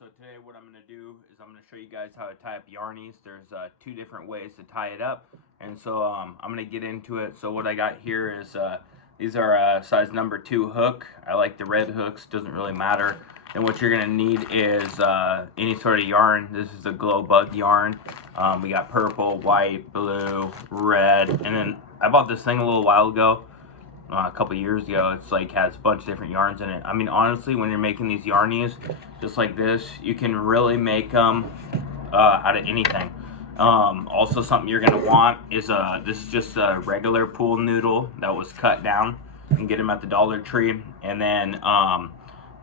So today what I'm going to do is I'm going to show you guys how to tie up yarnies. There's two different ways to tie it up, and so I'm going to get into it. So what I got here is these are size number 2 hook. I like the red hooks, doesn't really matter. And what you're going to need is any sort of yarn. This is a glow bug yarn. We got purple, white, blue, red, and then I bought this thing a little while ago. A couple years ago. It's like has a bunch of different yarns in it. I mean, honestly, when you're making these yarnies just like this, you can really make them out of anything. Also, something you're gonna want is this is just a regular pool noodle that was cut down. You can get them at the Dollar Tree. And then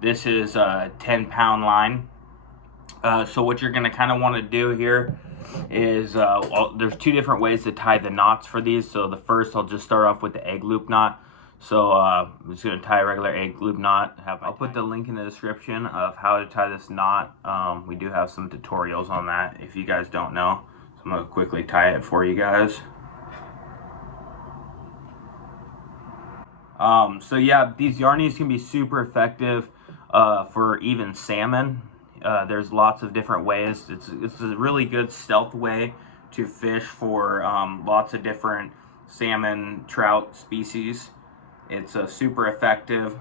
this is a 10-pound line. So what you're gonna kind of want to do here is well, there's two different ways to tie the knots for these. So the first, I'll just start off with the egg loop knot. So I'm just going to tie a regular egg loop knot. I'll put the link in the description of how to tie this knot. We do have some tutorials on that if you guys don't know. So I'm going to quickly tie it for you guys. So yeah, these yarnies can be super effective for even salmon. There's lots of different ways. It's a really good stealth way to fish for lots of different salmon, trout species. It's super effective.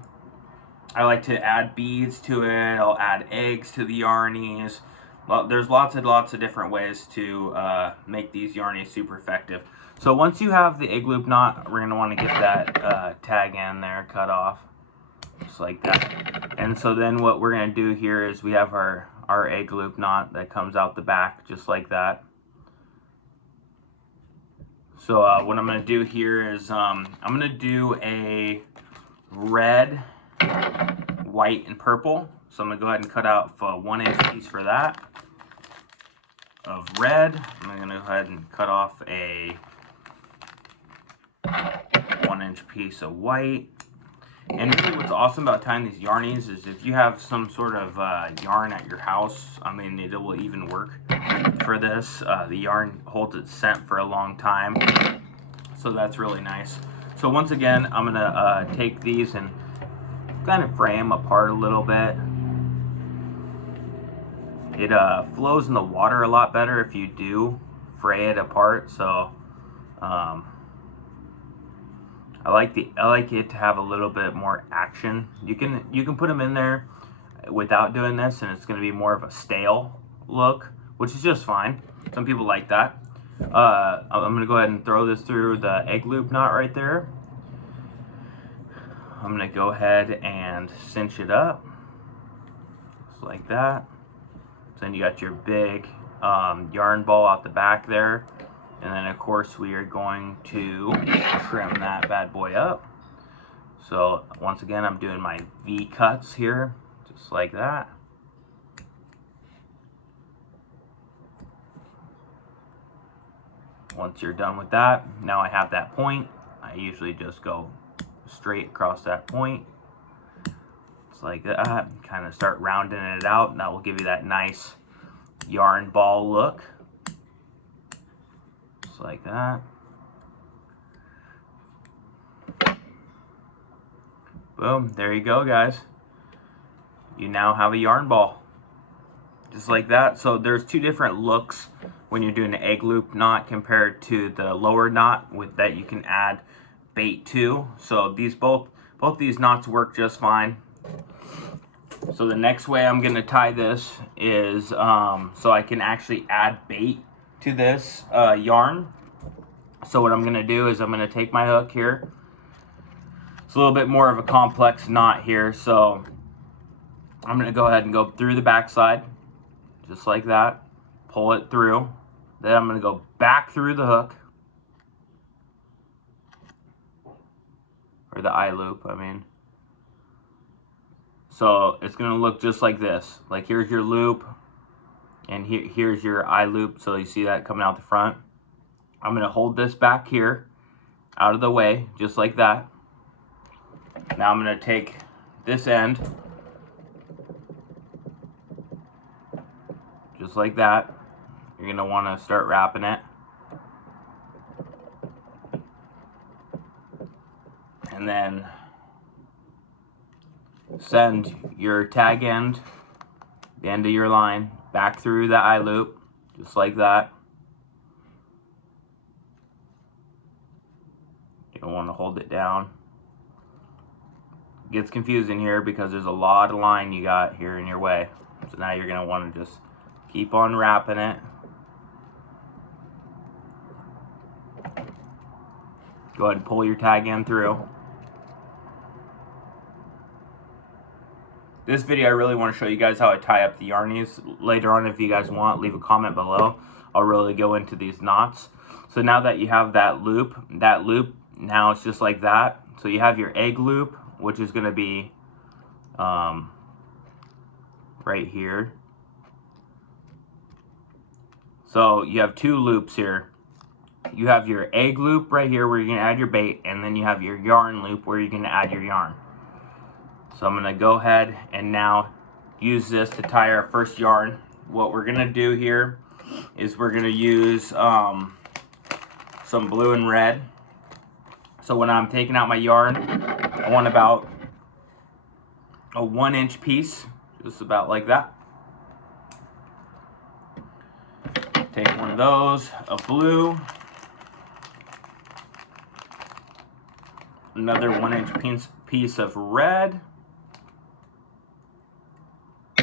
I like to add beads to it. I'll add eggs to the yarnies. Well, there's lots of different ways to make these yarnies super effective. So once you have the egg loop knot, we're going to want to get that tag end there cut off. Just like that. And so then what we're going to do here is we have our egg loop knot that comes out the back just like that. So what I'm going to do here is I'm going to do a red, white, and purple. So I'm going to go ahead and cut out a 1-inch piece for that of red. I'm going to go ahead and cut off a 1-inch piece of white. And really what's awesome about tying these yarnies is if you have some sort of yarn at your house, I mean, it will even work for this. The yarn holds its scent for a long time, so that's really nice. So once again, I'm going to take these and kind of fray them apart a little bit. It flows in the water a lot better if you do fray it apart, so I like it to have a little bit more action. You can put them in there without doing this, and it's going to be more of a stale look, which is just fine. Some people like that. I'm going to go ahead and throw this through the egg loop knot right there. I'm going to go ahead and cinch it up, just like that. So then you got your big yarn ball out the back there. And then of course we are going to trim that bad boy up. So once again, I'm doing my V cuts here, just like that. Once you're done with that, now I have that point. I usually just go straight across that point. Just like that, kind of start rounding it out, and that will give you that nice yarn ball look. Like that. Boom, there you go, guys. You now have a yarn ball. Just like that. So there's two different looks when you're doing an egg loop knot compared to the lower knot with that you can add bait to. So these both these knots work just fine. So the next way I'm going to tie this is so I can actually add bait to this yarn. So what I'm going to do is I'm going to take my hook here. It's a little bit more of a complex knot here, so I'm going to go ahead and go through the backside, just like that. Pull it through. Then I'm going to go back through the hook, or the eye loop, I mean. So it's going to look just like this. Like here's your loop, and here's your eye loop. So you see that coming out the front. I'm going to hold this back here, out of the way, just like that. Now I'm going to take this end, just like that. You're going to want to start wrapping it. And then send your tag end the end of your line back through the eye loop, just like that. You don't want to hold it down. It gets confusing here because there's a lot of line you got here in your way. So now you're going to want to just keep on wrapping it. Go ahead and pull your tag end through. This video, I really want to show you guys how I tie up the yarnies. Later on, if you guys want, leave a comment below. I'll really go into these knots. So now that you have that loop, now it's just like that. So you have your egg loop, which is going to be right here. So you have two loops here. You have your egg loop right here where you're going to add your bait, and then you have your yarn loop where you're going to add your yarn. So I'm going to go ahead and now use this to tie our first yarn. What we're going to do here is we're going to use some blue and red. So when I'm taking out my yarn, I want about a 1-inch piece, just about like that. Take one of those, of blue, another 1-inch piece of red,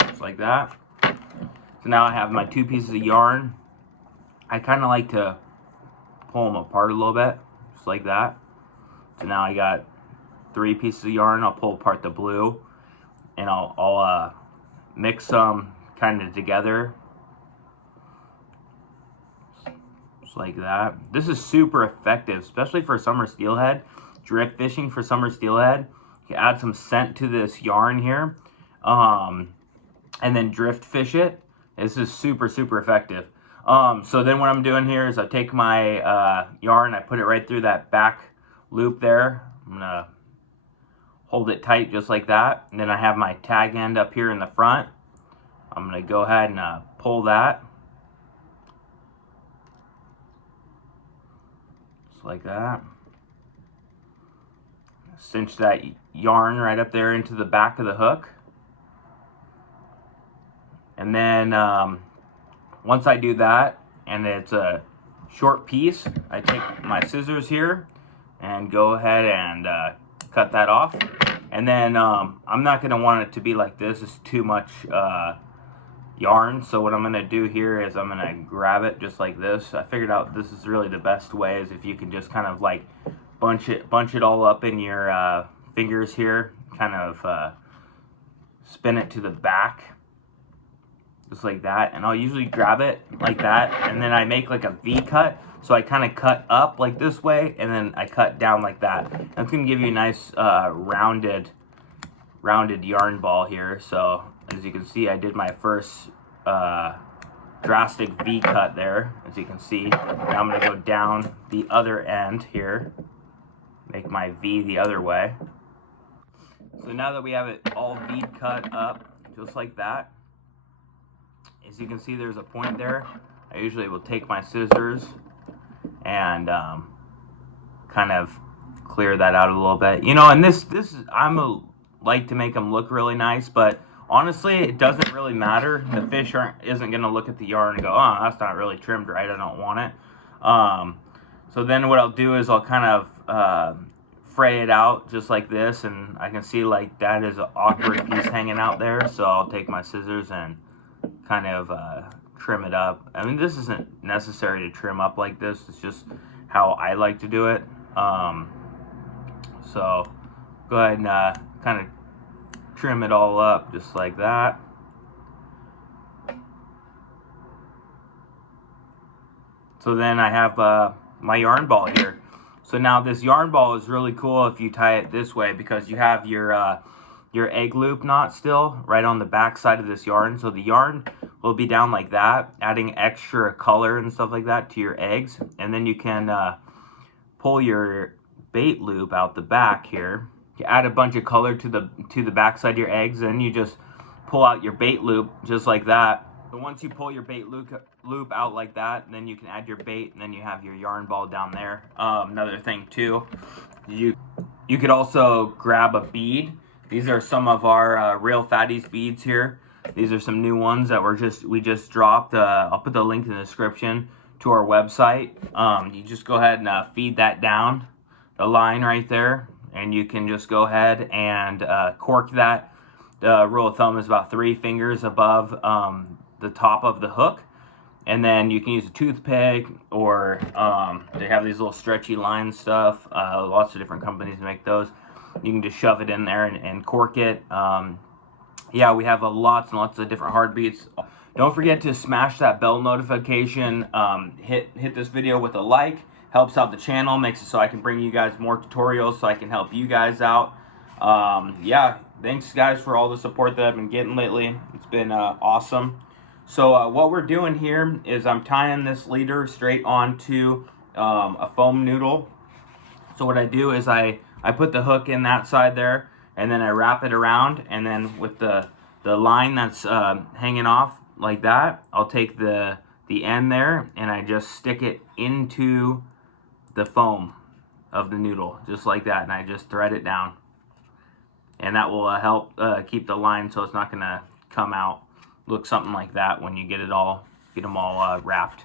just like that. So now I have my 2 pieces of yarn. I kind of like to pull them apart a little bit, just like that. So now I got 3 pieces of yarn. I'll pull apart the blue, and I'll mix them kind of together, just like that. This is super effective, especially for summer steelhead. Drift fishing for summer steelhead. You can add some scent to this yarn here, and then drift fish it. This is super effective. So then what I'm doing here is I take my yarn, I put it right through that back loop there. I'm gonna hold it tight just like that, and then I have my tag end up here in the front. I'm gonna go ahead and pull that, just like that. Cinch that yarn right up there into the back of the hook, and then once I do that, and it's a short piece, I take my scissors here and go ahead and cut that off. And then I'm not going to want it to be like this. It's too much yarn. So what I'm going to do here is I'm going to grab it just like this. I figured out this is really the best way, is if you can just kind of like bunch it all up in your fingers here, kind of spin it to the back, just like that. And I'll usually grab it like that, and then I make like a V cut. So I kind of cut up like this way, and then I cut down like that. And it's going to give you a nice rounded yarn ball here. So as you can see, I did my first drastic V cut there, as you can see. Now I'm going to go down the other end here, make my V the other way. So now that we have it all V cut up, just like that, as you can see, there's a point there. I usually will take my scissors and kind of clear that out a little bit. You know, and this like to make them look really nice, but honestly, it doesn't really matter. The fish isn't going to look at the yarn and go, oh, that's not really trimmed right, I don't want it. So then what I'll do is I'll kind of fray it out just like this, and I can see like that is an awkward piece hanging out there. So I'll take my scissors and kind of trim it up. I mean, this isn't necessary to trim up like this. It's just how I like to do it. So go ahead and kind of trim it all up just like that. So then I have my yarn ball here. So now this yarn ball is really cool if you tie it this way, because you have your egg loop knot still right on the back side of this yarn. So the yarn will be down like that, adding extra color and stuff like that to your eggs. And then you can pull your bait loop out the back here. You add a bunch of color to the back side of your eggs, and you just pull out your bait loop just like that. So once you pull your bait loop out like that, then you can add your bait, and then you have your yarn ball down there. Another thing too, you could also grab a bead. These are some of our Reelphatties beads here. These are some new ones that we just dropped. I'll put the link in the description to our website. You just go ahead and feed that down the line right there, and you can just go ahead and cork that. The rule of thumb is about 3 fingers above the top of the hook. And then you can use a toothpick, or they have these little stretchy line stuff. Lots of different companies make those. You can just shove it in there and cork it. Yeah, we have lots and lots of different heartbeats. Don't forget to smash that bell notification. Hit this video with a like. Helps out the channel, makes it so I can bring you guys more tutorials, so I can help you guys out. Yeah, thanks guys for all the support that I've been getting lately. It's been awesome. So what we're doing here is I'm tying this leader straight onto a foam noodle. So what I do is I put the hook in that side there, and then I wrap it around, and then with the line that's hanging off like that, I'll take the end there and I just stick it into the foam of the noodle, just like that, and I just thread it down. And that will help keep the line so it's not gonna come out. Look something like that when you get them all wrapped.